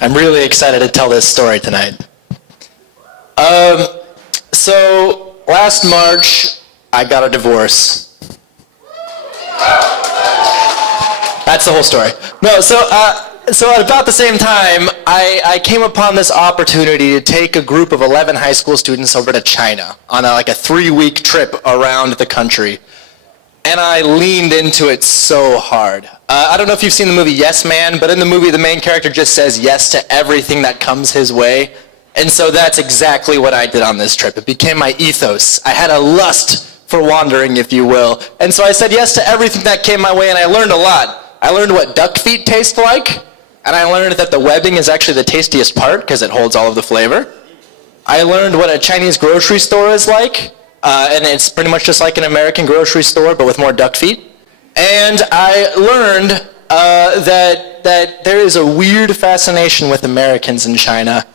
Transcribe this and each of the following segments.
I'm really excited to tell this story tonight. So last March, I got a divorce. That's the whole story. No, so at about the same time, I came upon this opportunity to take a group of 11 high school students over to China on a 3-week trip around the country. And I leaned into it so hard. I don't know if you've seen the movie Yes Man, but in the movie, the main character just says yes to everything that comes his way. And so that's exactly what I did on this trip. It became my ethos. I had a lust for wandering, if you will. And so I said yes to everything that came my way, and I learned a lot. I learned what duck feet taste like, and I learned that the webbing is actually the tastiest part because it holds all of the flavor. I learned what a Chinese grocery store is like. And it's pretty much just like an American grocery store, but with more duck feet. And I learned that there is a weird fascination with Americans in China.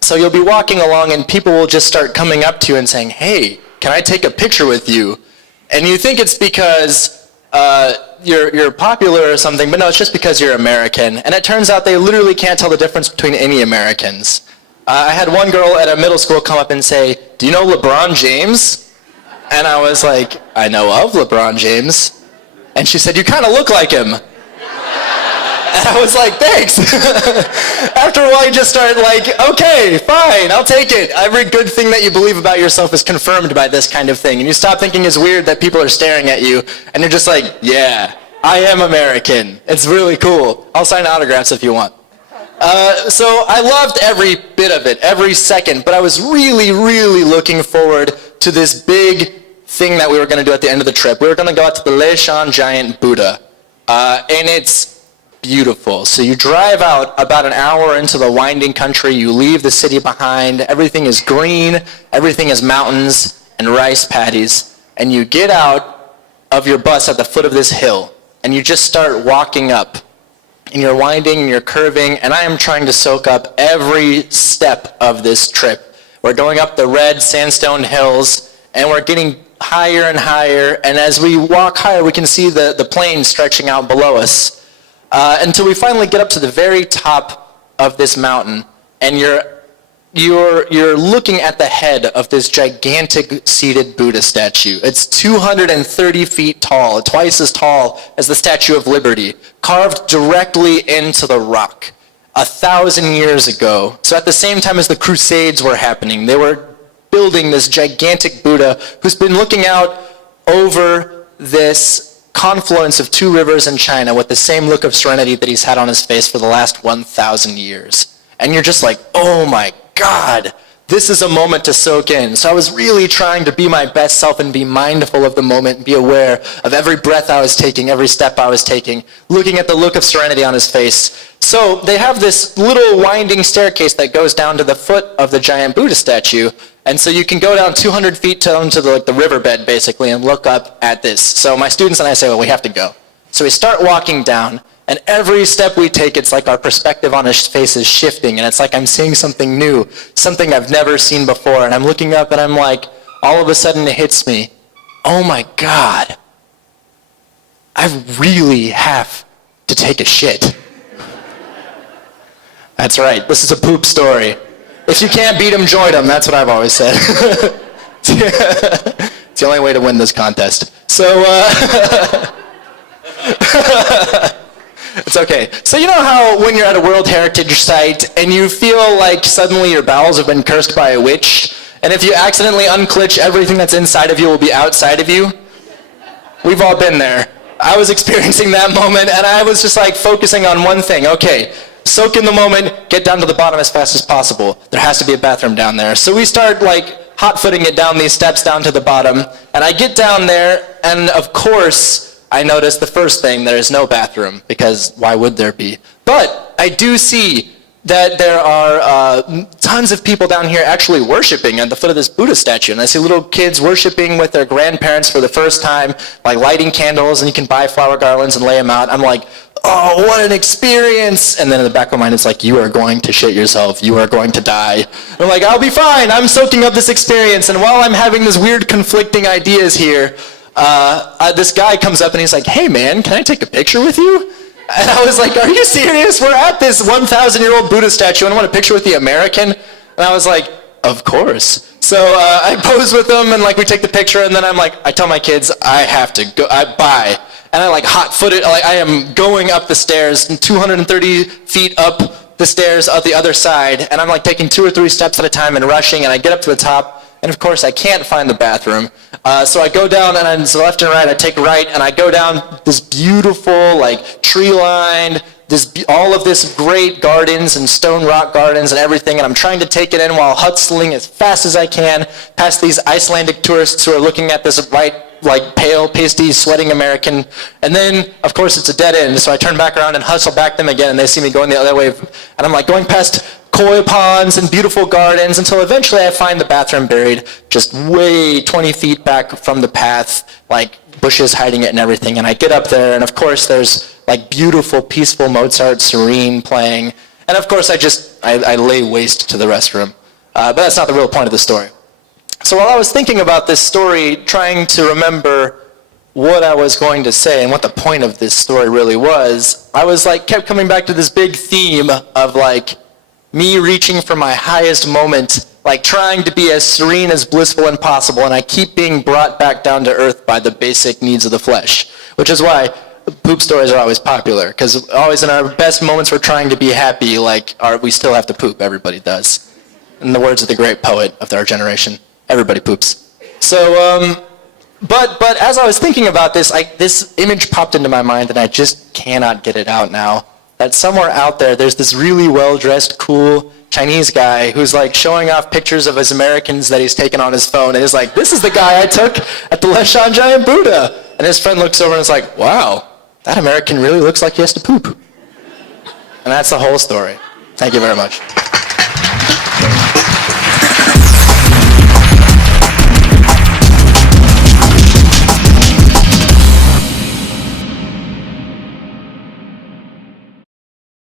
So you'll be walking along and people will just start coming up to you and saying, "Hey, can I take a picture with you?" And you think it's because you're popular or something, but no, it's just because you're American. And it turns out they literally can't tell the difference between any Americans. I had one girl at a middle school come up and say, "Do you know LeBron James?" And I was like, "I know of LeBron James." And she said, "You kind of look like him." And I was like, "Thanks." After a while, you just start like, "Okay, fine, I'll take it." Every good thing that you believe about yourself is confirmed by this kind of thing. And you stop thinking it's weird that people are staring at you. And you're just like, "Yeah, I am American. It's really cool. I'll sign autographs if you want." So I loved every bit of it, every second, but I was really, really looking forward to this big thing that we were going to do at the end of the trip. We were going to go out to the Leshan giant Buddha, and it's beautiful. So you drive out about an hour into the winding country, you leave the city behind, everything is green, everything is mountains and rice paddies, and you get out of your bus at the foot of this hill, and you just start walking up. And you're winding and you're curving, and I am trying to soak up every step of this trip. We're going up the red sandstone hills, and we're getting higher and higher, and as we walk higher, we can see the plains stretching out below us, until we finally get up to the very top of this mountain, and you're looking at the head of this gigantic seated Buddha statue. It's 230 feet tall, twice as tall as the Statue of Liberty, carved directly into the rock 1,000 years ago. So at the same time as the Crusades were happening, they were building this gigantic Buddha who's been looking out over this confluence of two rivers in China with the same look of serenity that he's had on his face for the last 1,000 years. And you're just like, "Oh my God, this is a moment to soak in." So I was really trying to be my best self and be mindful of the moment and be aware of every breath I was taking, every step I was taking, looking at the look of serenity on his face. So they have this little winding staircase that goes down to the foot of the giant Buddha statue. And so you can go down 200 feet down to the riverbed, basically, and look up at this. So my students and I say, "Well, we have to go." So we start walking down. And every step we take, it's like our perspective on his face is shifting, and it's like I'm seeing something new, something I've never seen before, and I'm looking up and I'm like, all of a sudden it hits me, "Oh my God, I really have to take a shit." That's right, this is a poop story. If you can't beat them, join them, that's what I've always said. It's the only way to win this contest. So, it's okay. So you know how when you're at a World Heritage Site and you feel like suddenly your bowels have been cursed by a witch, and if you accidentally unclench, everything that's inside of you will be outside of you? We've all been there. I was experiencing that moment, and I was just like focusing on one thing. Okay, soak in the moment, get down to the bottom as fast as possible. There has to be a bathroom down there. So we start like hot-footing it down these steps down to the bottom, and I get down there, and of course, I noticed the first thing, there is no bathroom, because why would there be? But I do see that there are tons of people down here actually worshiping at the foot of this Buddha statue. And I see little kids worshiping with their grandparents for the first time, like lighting candles, and you can buy flower garlands and lay them out. I'm like, "Oh, what an experience." And then in the back of my mind, it's like, "You are going to shit yourself. You are going to die." And I'm like, "I'll be fine. I'm soaking up this experience." And while I'm having this weird conflicting ideas here, this guy comes up and he's like, "Hey man, can I take a picture with you?" And I was like, are you serious? We're at this 1,000-year-old Buddha statue, and I want a picture with the American? And I was like, of course. So I pose with them, and like we take the picture, and then I'm like, I tell my kids, I have to go, bye. And I like hot-footed, like I am going up the stairs, 230 feet up the stairs out the other side, and I'm like taking 2 or 3 steps at a time and rushing, and I get up to the top, and of course I can't find the bathroom. So I go down, and I'm so left and right, I take right, and I go down this beautiful, like tree-lined, all of this great gardens and stone rock gardens and everything, and I'm trying to take it in while hustling as fast as I can past these Icelandic tourists who are looking at this bright, like pale, pasty, sweating American. And then, of course, it's a dead end, so I turn back around and hustle back them again, and they see me going the other way, and I'm like going past koi ponds and beautiful gardens until eventually I find the bathroom buried just way 20 feet back from the path, like bushes hiding it and everything. And I get up there, and of course there's like beautiful, peaceful Mozart Serene playing. And of course I lay waste to the restroom. But that's not the real point of the story. So while I was thinking about this story, trying to remember what I was going to say and what the point of this story really was, I was like, kept coming back to this big theme of like me reaching for my highest moment, like trying to be as serene, as blissful as possible, and I keep being brought back down to earth by the basic needs of the flesh, which is why poop stories are always popular, because always in our best moments we're trying to be happy, like we still have to poop, everybody does. In the words of the great poet of our generation, everybody poops. So, but as I was thinking about this, this image popped into my mind, and I just cannot get it out now. That somewhere out there's this really well-dressed, cool Chinese guy who's like showing off pictures of his Americans that he's taken on his phone, and he's like, this is the guy I took at the Leshan Giant Buddha. And his friend looks over and is like, wow, that American really looks like he has to poop. And that's the whole story. Thank you very much.